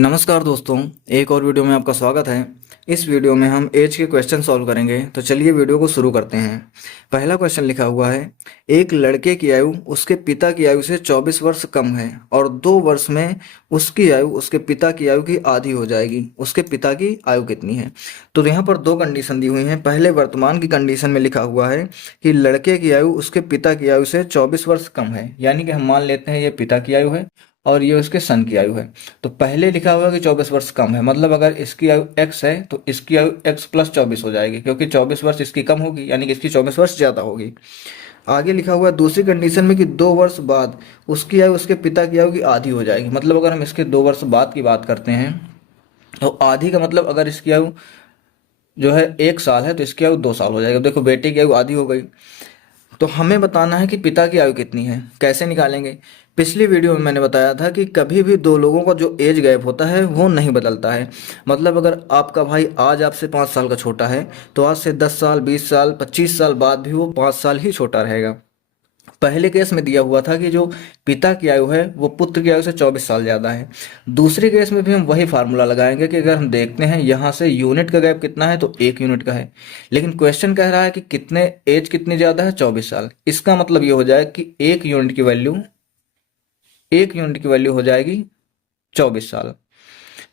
नमस्कार दोस्तों, एक और वीडियो में आपका स्वागत है। इस वीडियो में हम एज के क्वेश्चन सॉल्व करेंगे, तो चलिए वीडियो को शुरू करते हैं। पहला क्वेश्चन लिखा हुआ है, एक लड़के की आयु उसके पिता की आयु से 24 वर्ष कम है और 2 वर्ष में उसकी आयु उसके पिता की आयु की आधी हो जाएगी। उसके पिता की आयु कितनी है? तो यहाँ पर दो कंडीशन दी हुई हैं। पहले वर्तमान की कंडीशन में लिखा हुआ है कि लड़के की आयु उसके पिता की आयु से 24 वर्ष कम है, यानी कि हम मान लेते हैं ये पिता की आयु है और ये उसके सन की आयु है। तो पहले लिखा हुआ कि 24 वर्ष कम है, मतलब अगर इसकी आयु x है तो इसकी आयु x प्लस 24 हो जाएगी, क्योंकि 24 वर्ष इसकी कम होगी, यानी कि इसकी 24 वर्ष ज़्यादा होगी। आगे लिखा हुआ है दूसरी कंडीशन में कि 2 वर्ष बाद उसकी आयु उसके पिता की आयु की आधी हो जाएगी। मतलब अगर हम इसके 2 वर्ष बाद की बात करते हैं तो आधी का मतलब अगर इसकी आयु जो है 1 साल है तो इसकी आयु 2 साल हो जाएगा। देखो, बेटे की आयु आधी हो गई, तो हमें बताना है कि पिता की आयु कितनी है। कैसे निकालेंगे? पिछली वीडियो में मैंने बताया था कि कभी भी दो लोगों का जो एज गैप होता है वो नहीं बदलता है। मतलब अगर आपका भाई आज आपसे 5 साल का छोटा है तो आज से 10 साल, 20 साल, 25 साल बाद भी वो 5 साल ही छोटा रहेगा। पहले केस में दिया हुआ था कि जो पिता की आयु है वो पुत्र की आयु से 24 साल ज़्यादा है। दूसरे केस में भी हम वही फार्मूला लगाएंगे कि अगर हम देखते हैं यहाँ से यूनिट का गैप कितना है तो 1 यूनिट का है, लेकिन क्वेश्चन कह रहा है कि कितने एज कितनी ज़्यादा है, 24 साल। इसका मतलब ये हो जाए कि 1 यूनिट की वैल्यू हो जाएगी 24 साल।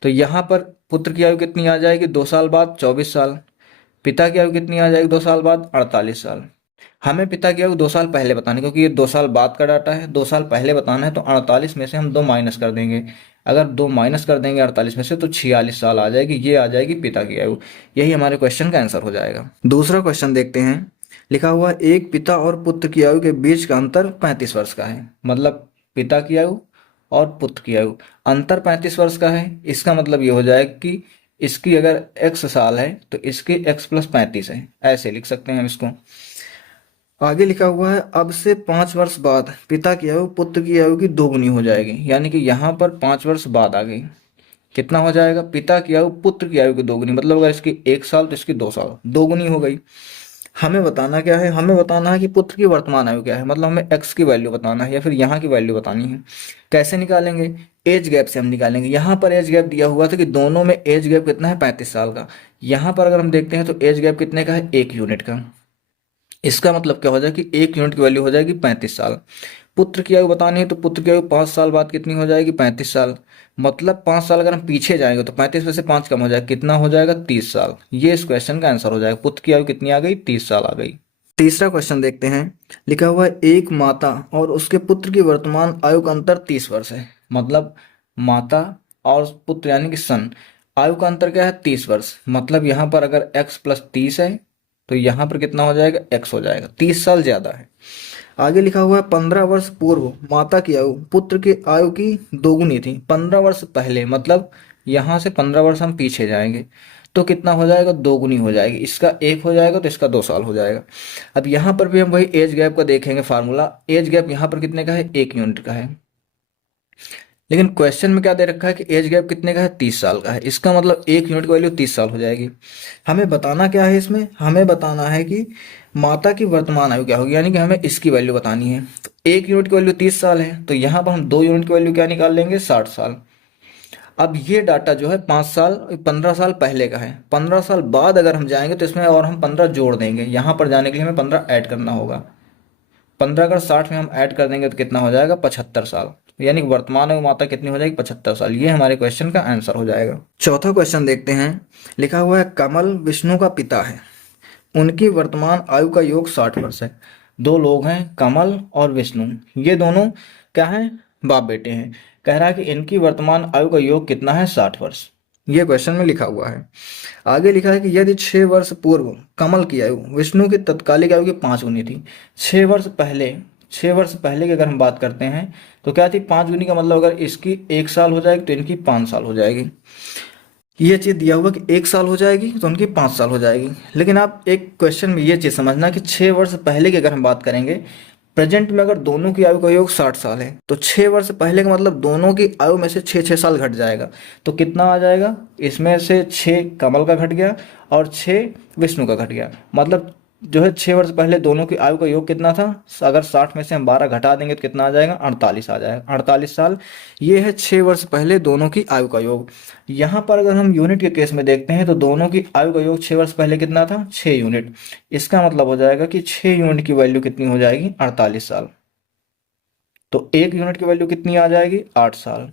तो यहाँ पर पुत्र की आयु कितनी आ जाएगी 2 साल बाद, 24 साल। पिता की आयु कितनी आ जाएगी 2 साल बाद, 48 साल। हमें पिता की आयु 2 साल पहले बतानी, क्योंकि ये 2 साल बाद का डाटा है, 2 साल पहले बताना है। तो 48 में से हम 2 माइनस कर देंगे। अगर 2 माइनस कर देंगे 48 में से तो 46 साल आ जाएगी। ये आ जाएगी पिता की आयु। यही हमारे क्वेश्चन का आंसर हो जाएगा। दूसरा क्वेश्चन देखते हैं। लिखा हुआ है, एक पिता और पुत्र की आयु के बीच का अंतर 35 वर्ष का है। मतलब पिता की आयु और पुत्र की आयु अंतर 35 वर्ष का है। इसका मतलब ये हो जाएगा कि इसकी अगर x साल है तो इसकी x प्लस 35 है। ऐसे लिख सकते हैं हम इसको। आगे लिखा हुआ है, अब से 5 वर्ष बाद पिता की आयु पुत्र की आयु की दोगुनी हो जाएगी। यानी कि यहाँ पर 5 वर्ष बाद आ गई। कितना हो जाएगा? पिता की आयु पुत्र की आयु की दोगुनी। मतलब अगर इसकी 1 साल तो इसकी 2 साल, दोगुनी हो गई। हमें बताना क्या है? हमें बताना है कि पुत्र की वर्तमान आयु क्या है। मतलब हमें x की वैल्यू बताना है या फिर यहाँ की वैल्यू बतानी है। कैसे निकालेंगे? एज गैप से हम निकालेंगे। यहाँ पर एज गैप दिया हुआ था कि दोनों में एज गैप कितना है, 35 साल का। यहाँ पर अगर हम देखते हैं तो एज गैप कितने का है, 1 यूनिट का। इसका मतलब क्या हो जाएगा कि 1 यूनिट की वैल्यू हो जाएगी 35 साल। पुत्र की आयु बतानी है तो पुत्र की आयु 5 साल बाद कितनी हो जाएगी, 35 साल। मतलब 5 साल अगर हम पीछे जाएंगे तो 35 में से 5 कम हो जाएगा, कितना हो जाएगा, 30 साल। ये इस क्वेश्चन का आंसर हो जाएगा। पुत्र की आयु कितनी आ गई, 30 साल आ गई। तीसरा क्वेश्चन देखते हैं। लिखा हुआ है, एक माता और उसके पुत्र की वर्तमान आयु का अंतर 30 वर्ष है। मतलब माता और पुत्र यानी कि सन, आयु का अंतर क्या है, 30 वर्ष। मतलब यहाँ पर अगर x प्लस 30 है तो यहाँ पर कितना हो जाएगा, x हो जाएगा। 30 साल ज्यादा है। आगे लिखा हुआ है, 15 वर्ष पूर्व माता की आयु पुत्र की आयु की दोगुनी थी। 15 वर्ष पहले, मतलब यहाँ से 15 वर्ष हम पीछे जाएंगे तो कितना हो जाएगा, दोगुनी हो जाएगी। इसका 1 हो जाएगा तो इसका 2 साल हो जाएगा। अब यहाँ पर भी हम वही एज गैप का देखेंगे फार्मूला। एज गैप यहाँ पर कितने का है, 1 यूनिट का है। लेकिन क्वेश्चन में क्या दे रखा है कि एज गैप कितने का है, 30 साल का है। इसका मतलब 1 यूनिट की वैल्यू 30 साल हो जाएगी। हमें बताना क्या है इसमें? हमें बताना है कि माता की वर्तमान आयु क्या होगी, यानी कि हमें इसकी वैल्यू बतानी है। तो 1 यूनिट की वैल्यू 30 साल है, तो यहाँ पर हम 2 यूनिट की वैल्यू क्या निकाल लेंगे, 60 साल। अब ये डाटा जो है 5 साल 15 साल पहले का है। 15 साल बाद अगर हम जाएंगे तो इसमें और हम 15 जोड़ देंगे। यहाँ पर जाने के लिए हमें 15 ऐड करना होगा। 15 अगर 60 में हम ऐड कर देंगे तो कितना हो जाएगा, 75 साल। यानी कि वर्तमान आयु माता कितनी हो जाएगी, 75 साल। ये हमारे क्वेश्चन का आंसर हो जाएगा। चौथा क्वेश्चन देखते हैं। लिखा हुआ है, कमल विष्णु का पिता है, उनकी वर्तमान आयु का योग 60 वर्ष है। दो लोग हैं, कमल और विष्णु। ये दोनों क्या हैं, बाप बेटे हैं। कह रहा है कि इनकी वर्तमान आयु का योग कितना है, 60 वर्ष। ये क्वेश्चन में लिखा हुआ है। आगे लिखा है कि यदि 6 वर्ष पूर्व कमल की आयु विष्णु की तत्कालिक आयु की 5 गुनी थी। 6 वर्ष पहले की अगर हम बात करते हैं तो क्या थी, 5 गुनी। का मतलब अगर इसकी 1 साल हो जाएगी तो इनकी 5 साल हो जाएगी। ये चीज दिया हुआ कि 1 साल हो जाएगी तो उनकी 5 साल हो जाएगी। लेकिन आप एक क्वेश्चन में ये चीज समझना कि 6 वर्ष पहले की अगर हम बात करेंगे, प्रेजेंट में अगर दोनों की आयु का योग 60 साल है तो 6 वर्ष पहले का मतलब दोनों की आयु में से 6 साल घट जाएगा। तो कितना आ जाएगा, इसमें से 6 कमल का घट गया और 6 विष्णु का घट गया। मतलब जो है 6 वर्ष पहले दोनों की आयु का योग कितना था, अगर 60 में से हम 12 घटा देंगे तो कितना आ जाएगा, 48 आ जाएगा, 48 साल। ये है 6 वर्ष पहले दोनों की आयु का योग। यहाँ पर अगर हम यूनिट के केस में देखते हैं तो दोनों की आयु का योग 6 वर्ष पहले कितना था, 6 यूनिट। इसका मतलब हो जाएगा कि 6 यूनिट की वैल्यू कितनी हो जाएगी, 48 साल। तो 1 यूनिट की वैल्यू कितनी आ जाएगी, 8 साल।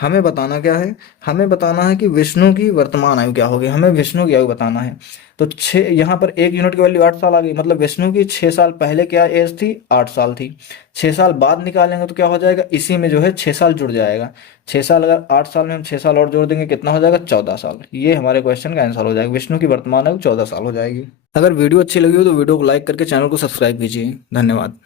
हमें बताना क्या है, हमें बताना है कि विष्णु की वर्तमान आयु क्या होगी, हमें विष्णु की आयु बताना है। तो 6, यहाँ पर 1 यूनिट की वैल्यू 8 साल आ गई, मतलब विष्णु की 6 साल पहले क्या एज थी, 8 साल थी। 6 साल बाद निकालेंगे तो क्या हो जाएगा, इसी में जो है 6 साल जुड़ जाएगा। 6 साल, अगर 8 साल में हम 6 साल और जोड़ देंगे कितना हो जाएगा, 14 साल। ये हमारे क्वेश्चन का आंसर हो जाएगा, विष्णु की वर्तमान आयु 14 साल हो जाएगी। अगर वीडियो अच्छी लगी हो तो वीडियो को लाइक करके चैनल को सब्सक्राइब कीजिए। धन्यवाद।